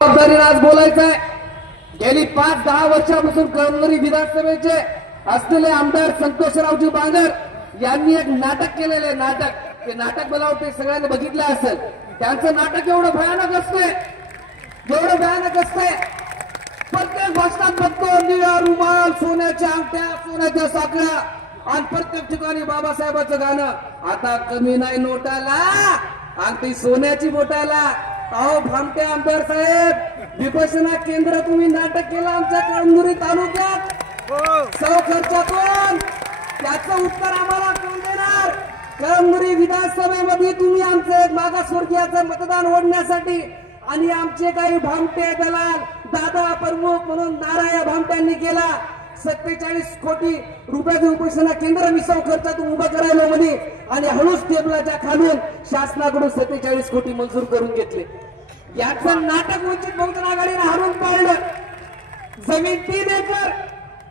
जबाबदारीने आज बोलायचं आहे। गेली 5-10 वर्षापासून कळमनुरी विधानसभेचे असलेले आमदार संतोषरावजी बांगर यांनी एक नाटक केलेले नाटक ते नाटक मला वाटते सगळ्यांनी बघितलं असेल। त्यांचं नाटक एवढं भयानक असतंय प्रत्येक भाषणात बघतो निळा रुमाल सोन्याच्या अंगठ्या सोन्याच्या साखळ्या आणि प्रत्येक ठिकाणी बाबासाहेबांचं गाणं आता कमी नाही नोटाला आणि सोन्याची बोटाला। अहो भामटे आमदार साहेब विपश्यना केंद्र तुम्ही नाटक केलं आमच्या कळमनुरी तालुक्यात सौ खर्चातून त्याचं उत्तर आम्हाला कोण देणार? कळमनुरी विधानसभेमध्ये तुम्ही आमचे मागासवर्गीयाचं मतदान ओढण्यासाठी आणि आमचे काही भामटे दलाल दादा प्रमुख म्हणून नारायण भामट्यांनी केला 47 कोटी रुपयाचं उपोषणा केंद्र मी सौ खर्चातून उभं करायला म्हणे आणि हळूच टेबलाच्या खालून शासनाकडून 47 कोटी मंजूर करून घेतले। याचं नाटक वंचित बहुजन आघाडीने हारून पाडलं। जमीन 3 एकर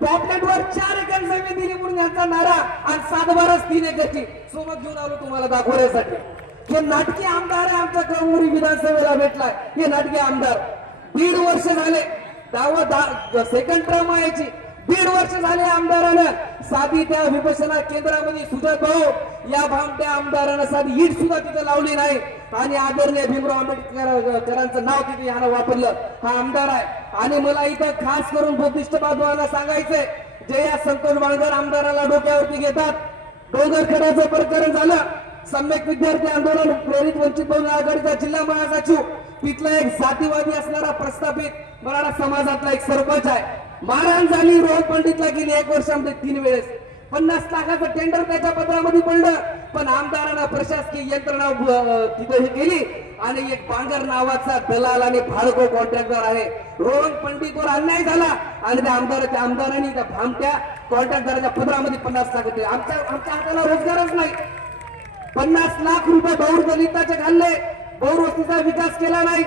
पॉपलेटवर 4 एकर जमीन दिली म्हणून यांचा नारा आणि 7-12 3 एकरची सोबत घेऊन आलो तुम्हाला दाखवण्यासाठी। हे नाटकी आमदार आहे आमच्या कळमनुरी विधानसभेला भेटलाय। हे नाटकी आमदार 1.5 वर्ष झाले सेकंड टर्म यायची 1.5 वर्ष झाले आमदारानं साधी त्या विपश्यना केंद्रामध्ये सुजात भाऊ या भामट्या आमदारानं साधी ईट सुद्धा तिथे लावली नाही आणि आदरणीय भीमराव आंबेडकरांचं नाव तिथे यानं वापरलं। हा आमदार आहे आणि मला इथं खास करून बुद्धिस्ट बांधवांना सांगायचंय जे या संतोष बांगर आमदाराला डोक्यावरती घेतात। डोंगरखड्याचं प्रकरण झालं सम्यक विद्यार्थी आंदोलन प्रेरित वंचित बहुजन आघाडीचा जिल्हा महासचिव तिथला एक जातीवादी असणारा प्रस्थापित मराठा समाजातला एक सरपंच आहे। मारहाण झाली रोहन पंडितला गेली 1 वर्षामध्ये 3 वेळेस 50 लाखाचं टेंडर त्याच्या पत्रामध्ये पडलं पण आमदारांना प्रशासकीय यंत्रणा तिथे केली आणि एक बांगर नावाचा दलाल आणि भाडको कॉन्ट्रॅक्टर आहे। रोहन पंडितवर अन्याय झाला आणि त्या आमदारांनी त्या भामट्या कॉन्ट्रॅक्टरच्या पत्रामध्ये 50 लाख दिले। आमच्या हाताला रोजगारच नाही। 50 लाख रुपये बहुर दलिताचे घालले बहुर वस्तीचा विकास केला नाही।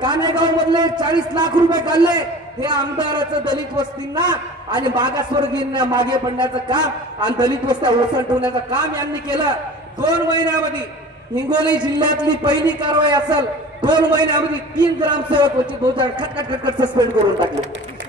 कानेगाव मधले 40 लाख रुपये काढले। हे आमदाराचं दलित वस्तींना आणि मागासवर्गीयांना मागे पडण्याचं काम आणि दलित वस्त्या ओसंडवण्याचं काम यांनी केलं। 2 महिन्यामध्ये हिंगोली जिल्ह्यातली पहिली कारवाई असेल 2 महिन्यामध्ये 3 ग्रामसेवक वंचित बहुजन खटखट सस्पेंड करून टाकले।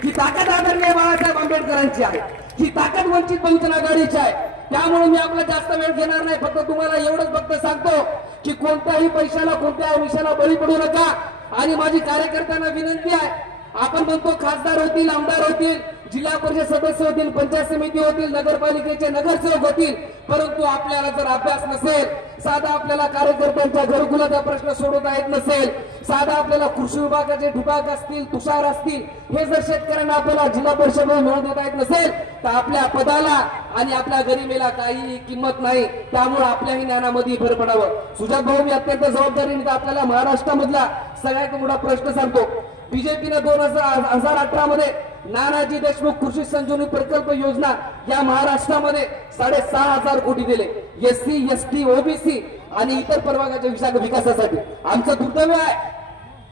ही ताकद आदरणीय बाळासाहेब आंबेडकरांची आहे। ही ताकद वंचित बहुजन आघाडीची आहे। त्यामुळे मी आपला जास्त वेळ घेणार नाही फक्त तुम्हाला एवढंच फक्त सांगतो की कोणत्याही पैशाला कोणत्याही विषयाला बळी पडू नका आणि माझी कार्यकर्त्यांना विनंती आहे आपण म्हणतो खासदार होतील आमदार होतील जिल्हा परिषद सदस्य होतील पंचायत समिती होतील नगरपालिकेचे नगरसेवक होतील परंतु आपल्याला जर अभ्यास नसेल साधा आपल्याला कार्यकर्त्यांच्या घरकुलाचा प्रश्न सोडवता येत नसेल साधा आपल्याला कृषी विभागाचे विभाग असतील तुषार असतील हे जर शेतकऱ्यांना आपल्याला जिल्हा परिषद मिळवून देता येत नसेल तर आपल्या पदाला आणि आपल्या गरिमेला काही किंमत नाही। त्यामुळे आपल्याही ज्ञानामध्ये भर पडावं। सुजात भाऊ मी अत्यंत जबाबदारीने आपल्याला महाराष्ट्रामधला सगळ्यात मोठा प्रश्न सांगतो। बीजेपीने 2018 मध्ये नानाजी देशमुख कृषी संजीवनी प्रकल्प योजना या महाराष्ट्रामध्ये 6,500 कोटी दिले एससी एसटी ओबीसी आणि इतर प्रवर्गाच्या विकासासाठी। आमचं दुर्दैव आहे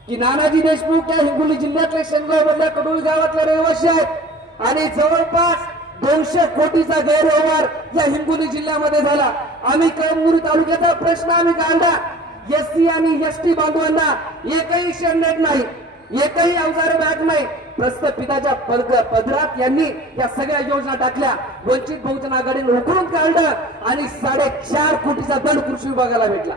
की नानाजी देशमुख या हिंगोली जिल्ह्यातल्या शेनगाव मधल्या कडोळी गावातले रहिवासी आहेत आणि जवळपास 200 कोटीचा गैरव्यवहार या हिंगोली जिल्ह्यामध्ये झाला। आम्ही कळमनुरी तालुक्याचा प्रश्न आम्ही काढला एससी आणि एसटी बांधवांना एकही शेडनेट नाही एकही अवजार बॅग नाही। प्रस्थापिताच्या पदरात यांनी या सगळ्या योजना टाकल्या वंचित बहुजन आघाडीने उकरून काढलं आणि 4.5 कोटीचा दंड कृषी विभागाला भेटला।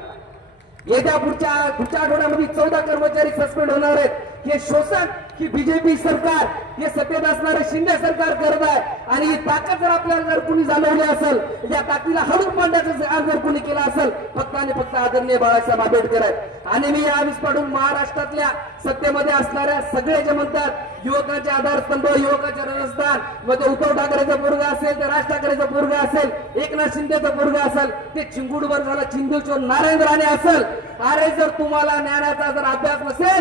येत्या पुढच्या आठवड्यामध्ये 14 कर्मचारी सस्पेंड होणार आहेत। हे शोषण की बीजेपी सरकार हे सत्तेत असणारे शिंदे सरकार करत आहे आणि ही ताकद जर आपल्याला जर कुणी जाणवली असेल या ताकदीला हडून पाडण्याचं जर कुणी केलं असेल फक्त आणि फक्त आदरणीय बाळासाहेब आंबेडकर आहेत। आणि मी यावेळेस पाडून महाराष्ट्रातल्या सत्तेमध्ये असणाऱ्या सगळे जे म्हणतात युवकाचे आधारस्तंभ युवकाचे राजस्थान मध्ये उद्धव ठाकरेचं पोरगा असेल ते राज ठाकरेचं पोरगा असेल एकनाथ शिंदेचं पोरगा असेल ते चिंगुडवर झाला चिंदेश्वर नारायण राणे असेल अरे जर तुम्हाला ज्ञानाचा जर अभ्यास नसेल